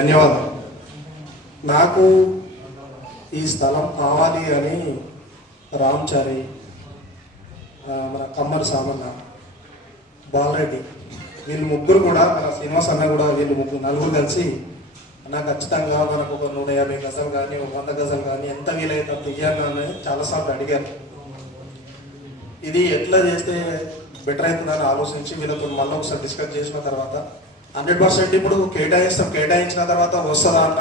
ధన్యవాదాలు. నాకు ఈ స్థలం కావాలి అని రామ్చారి, మన కమ్మరి సామన్న, బాలరెడ్డి వీళ్ళు ముగ్గురు కూడా, మన శ్రీనివాస్ అన్న కూడా, వీళ్ళు నలుగురు కలిసి నాకు ఖచ్చితంగా మనకు ఒక 150 గజాలు కానీ 100 గజాలు కానీ ఎంత వీలైతే అంత ఇయ్యాలని అని చాలాసార్లు అడిగారు. ఇది ఎట్లా చేస్తే బెటర్ అవుతుందని ఆలోచించి వీళ్ళతో మళ్ళీ ఒకసారి డిస్కస్ చేసిన తర్వాత 100% ఇప్పుడు కేటాయించిన తర్వాత వస్తుందా అన్న,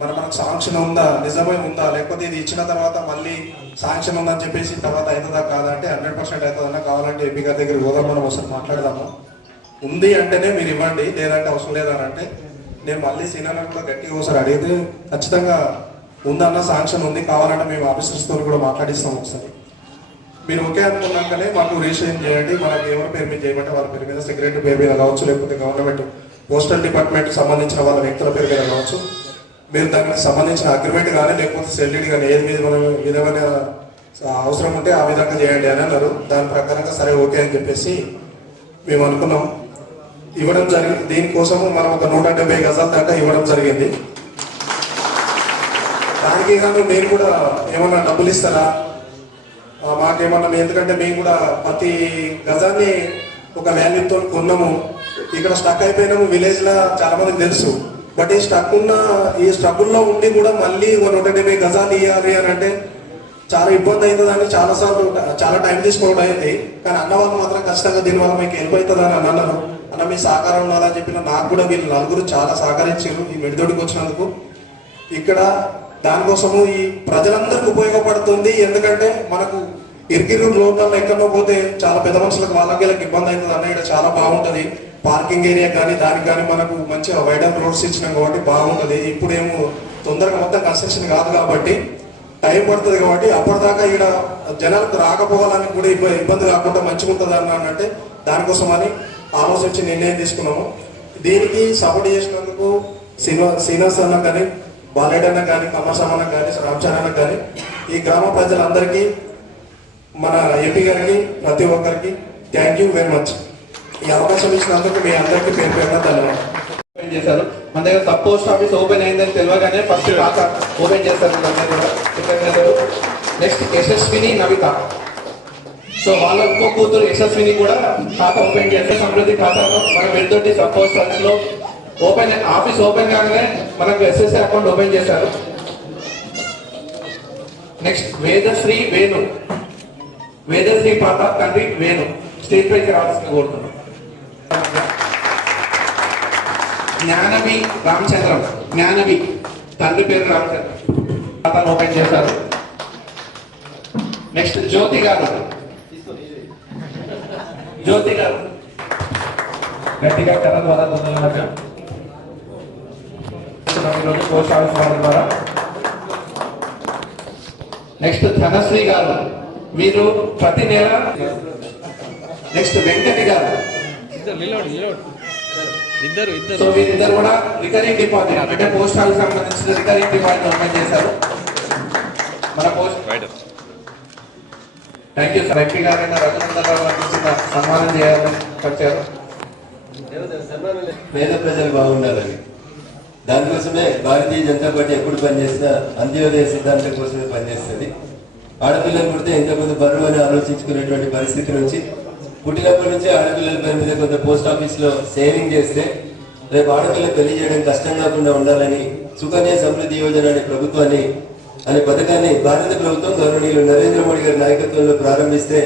మనకు శాంక్షన్ ఉందా, నిజమే ఉందా, లేకపోతే ఇది ఇచ్చిన తర్వాత మళ్ళీ శాంక్షన్ ఉందని చెప్పేసి తర్వాత అవుతుందా కాదంటే 100% అవుతుందన్నా, కావాలంటే ఎంపీ గారి దగ్గరికి పోదాం, మనం ఒకసారి మాట్లాడదాము. ఉంది అంటేనే మీరు ఇవ్వండి, లేదంటే అవసరం లేదని అంటే నేను మళ్ళీ సీనియర్ కూడా గట్టిగా ఒకసారి అడిగితే ఖచ్చితంగా ఉందన్న, శాంక్షన్ ఉంది, కావాలంటే మేము ఆఫీసర్స్తో కూడా మాట్లాడిస్తాం. ఒకసారి మీరు ఓకే అనుకున్నాకనే మాకు రిజిస్ట్రేషన్ చేయండి, మనకి ఎవరి పేరు మీద చేయమంటే వాళ్ళ పేరు మీద, సెక్రటరీ పేరు మీద కావచ్చు, లేకపోతే గవర్నమెంట్ పోస్టల్ డిపార్ట్మెంట్కి సంబంధించిన వాళ్ళ వ్యక్తుల పేరు మీద కావచ్చు, మీరు దానికి సంబంధించిన అగ్రిమెంట్ కానీ లేకపోతే సెల్యూడ్ కానీ ఏది మీద విధమైన అవసరం ఉంటే ఆ విధంగా చేయండి అని అన్నారు. దాని ప్రకారంగా సరే ఓకే అని చెప్పేసి మేము అనుకున్నాం, ఇవ్వడం జరిగింది. దీనికోసము మనం ఒక 170 గజాల దాకా ఇవ్వడం జరిగింది. దానికి కానీ మీరు కూడా ఏమన్నా డబ్బులు ఇస్తారా మాకేమన్నా, ఎందుకంటే మేము కూడా ప్రతి గజాన్ని ఒక వాల్యూతో కొన్నాము, ఇక్కడ స్టక్ అయిపోయినాము. విలేజ్లో చాలా మందికి తెలుసు, బట్ ఈ స్ట్రగుల్లో ఉండి కూడా మళ్ళీ 170 గజాలు ఇవ్వాలి అని అంటే చాలా ఇబ్బంది అవుతుందని చాలాసార్లు చాలా టైం తీసుకోవడం అయింది. కానీ అన్నవాళ్ళు మాత్రం ఖచ్చితంగా దీనివల్ల మీకు హెల్ప్ అవుతుంది అని అన్నారు. అన్న మీ సహకారం ఉన్నదని చెప్పిన నాకు కూడా వీళ్ళు నలుగురు చాలా సహకరించారు ఈ మెడిదోడికి వచ్చినందుకు. ఇక్కడ దానికోసము ఈ ప్రజలందరికీ ఉపయోగపడుతుంది. ఎందుకంటే మనకు ఇరికిరు రోడ్లలో ఎక్కడో పోతే చాలా పెద్ద మనుషులకు వాళ్ళకి ఇబ్బంది అవుతుంది అన్న, ఇక్కడ చాలా బాగుంటుంది పార్కింగ్ ఏరియా కానీ దానికి కానీ మనకు మంచిగా వైడర్ రోడ్స్ ఇచ్చినాం కాబట్టి బాగుంటుంది. ఇప్పుడేమో తొందరగా మొత్తం కన్స్ట్రక్షన్ కాదు కాబట్టి టైం పడుతుంది, కాబట్టి అప్పటిదాకా ఇక్కడ జనాలకు రాకపోవాలని కూడా ఇబ్బంది కాకుండా మంచిగా ఉంటుంది అన్న అంటే దానికోసం అని ఆలోచించి నిర్ణయం తీసుకున్నాము. దీనికి సపోర్ట్ చేసినందుకు శ్రీనివాస్ అన్న కానీ, బాలరెడ్డి అన్న కానీ, కమర్సమ్ అన్న కానీ, రామచంద్ర అన్న కానీ, ఈ గ్రామ ప్రజలందరికీ, మన ఎంపీ గారికి, ప్రతి ఒక్కరికి థ్యాంక్ యూ వెరీ మచ్. ఈ అవకాశం ఇచ్చినందుకు మీ అందరికీ పేరు పేరున ధన్యవాదాలు. ఓపెన్ చేశారు. మన దగ్గర సబ్ పోస్ట్ ఆఫీస్ ఓపెన్ అయిందని తెలియగానే ఫస్ట్ ఖాతా ఓపెన్ చేస్తారు. నెక్స్ట్ యశస్విని నవిత, సో వాళ్ళ ఇంకో కూతురు యశస్విని కూడా ఖాతా ఓపెన్ చేస్తే సమృద్ధి ఖాతాలో మన వెళ్తోటి సబ్ పోస్ట్ ఆఫీస్ లో ఆఫీస్ ఓపెన్ కాగానే మనకు ఎస్ఎస్సి అకౌంట్ ఓపెన్ చేశారు. నెక్స్ట్ వేదశ్రీ పాత తండ్రి వేణు స్టేజ్ పైకి రావాల్సిన కోరుతున్నాం. జ్ఞానవి రామచంద్రం, జ్ఞానవి తండ్రి పేరు రామచంద్రం, ఖాతాను ఓపెన్ చేశారు. నెక్స్ట్ జ్యోతి గారు గట్టిగా కథ ద్వారా ఈరోజు పోస్ట్ ఆఫీస్ వాళ్ళ ద్వారా. నెక్స్ట్ ధనశ్రీ గారు, మీరు ప్రతి నెల. నెక్స్ట్ వెంకటి గారు, సో వీరిద్దరు కూడా రికరింగ్ డిపాజిట్ అంటే పోస్ట్ ఆఫీస్ సంబంధించిన రికరింగ్ డిపాజిట్ ఓపెన్ చేశారు. మన post thank you sir. MP గారైనా రఘునందరావు అందించిన సన్మానం చేయాలని వచ్చారు. పేద ప్రజలు బాగుండాలని, దానికోసమే భారతీయ జనతా పార్టీ ఎప్పుడు పనిచేసినా అంత్యోదయ సిద్ధాంతం కోసమే పనిచేస్తుంది. ఆడపిల్లలు పుడితే ఇంతకుముందు బరువు అని ఆలోచించుకునేటువంటి పరిస్థితి నుంచి పుట్టినప్పటి నుంచి ఆడపిల్లల పేరు మీద కొంత పోస్ట్ ఆఫీస్లో సేవింగ్ చేస్తే రేపు ఆడపిల్లలు పెళ్లి చేయడం కష్టం కాకుండా ఉండాలని సుకన్య సమృద్ధి యోజన అనే పథకాన్ని భారత ప్రభుత్వం గౌరవనీయులు నరేంద్ర మోడీ గారి నాయకత్వంలో ప్రారంభిస్తే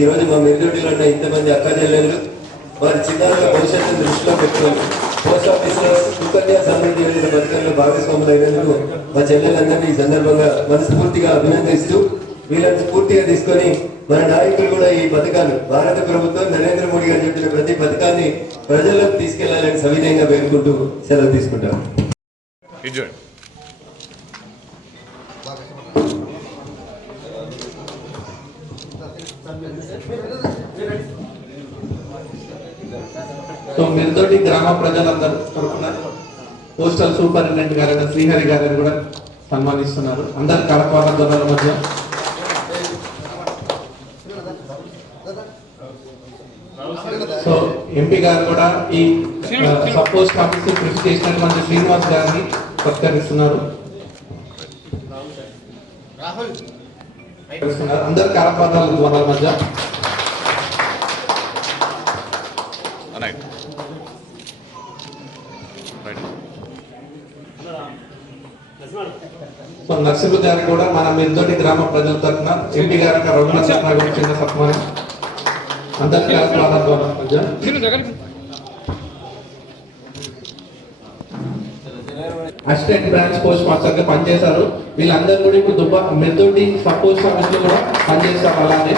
ఈ రోజు మా మిర్దొడ్డిలో ఉన్న ఇంతమంది అక్క చెల్లెళ్ళు వారి చిన్నారుల భవిష్యత్తును దృష్టిలో పెట్టుకొని పోస్ట్ ఆఫీస్లో సుకన్య సమృద్ధి యోజన పథకంలో భాగస్వాములు అయినందుకు మా చెల్లెలందరినీ ఈ సందర్భంగా మనస్ఫూర్తిగా అభినందిస్తూ వీళ్ళని స్ఫూర్తిగా తీసుకొని మన నాయకులు కూడా ఈ పథకాలు భారత ప్రభుత్వం నరేంద్ర మోడీ గారు చెప్పిన ప్రతి పథకాన్ని ప్రజల్లోకి తీసుకెళ్లాలని సవినయంగా వేడుకుంటూ సెలవు తీసుకుంటాం. సో మీతోటి గ్రామ ప్రజలందరూ తరఫున పోస్టల్ సూపరింటెండెంట్ గారైన శ్రీహరి గారిని కూడా సన్మానిస్తున్నారు. అందరు కడపాల దొరల మధ్య. సో ఎంపీ గారు కూడా ఈ సబ్ పోస్ట్ ఆఫీసర్ కృషి చేసినటువంటి శ్రీనివాస్ గారిని సత్కరిస్తున్నారు. అందరు కరపదాలు వాళ్ళ మధ్య నర్సింహ గారు కూడా మన మెల్దోటి గ్రామ ప్రజల తరఫున ఎంపీ గారు రఘునాథ్ చిన్న సత్మానం అందరి కరపదాలు వాళ్ళ మధ్య. అసిస్టెంట్ బ్రాంచ్ పోస్ట్ మాస్టర్ గా పనిచేశారు. వీళ్ళందరూ కూడా ఇప్పుడు మెల్దోటి సబ్ పోస్ట్ ఆఫీస్ లో కూడా పనిచేస్తారు. అలానే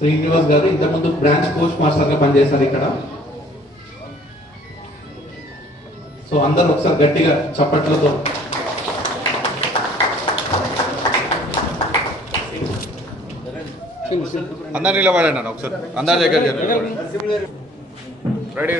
శ్రీనివాస్ గారు ఇంతకుముందు బ్రాంచ్ పోస్ట్ మాస్టర్ గా పనిచేశారు ఇక్కడ. సో అందరూ ఒకసారి గట్టిగా చప్పట్లతో అందరు నిలబడండి అన్న ఒకసారి అందరి దగ్గర రెడీ రెడీ.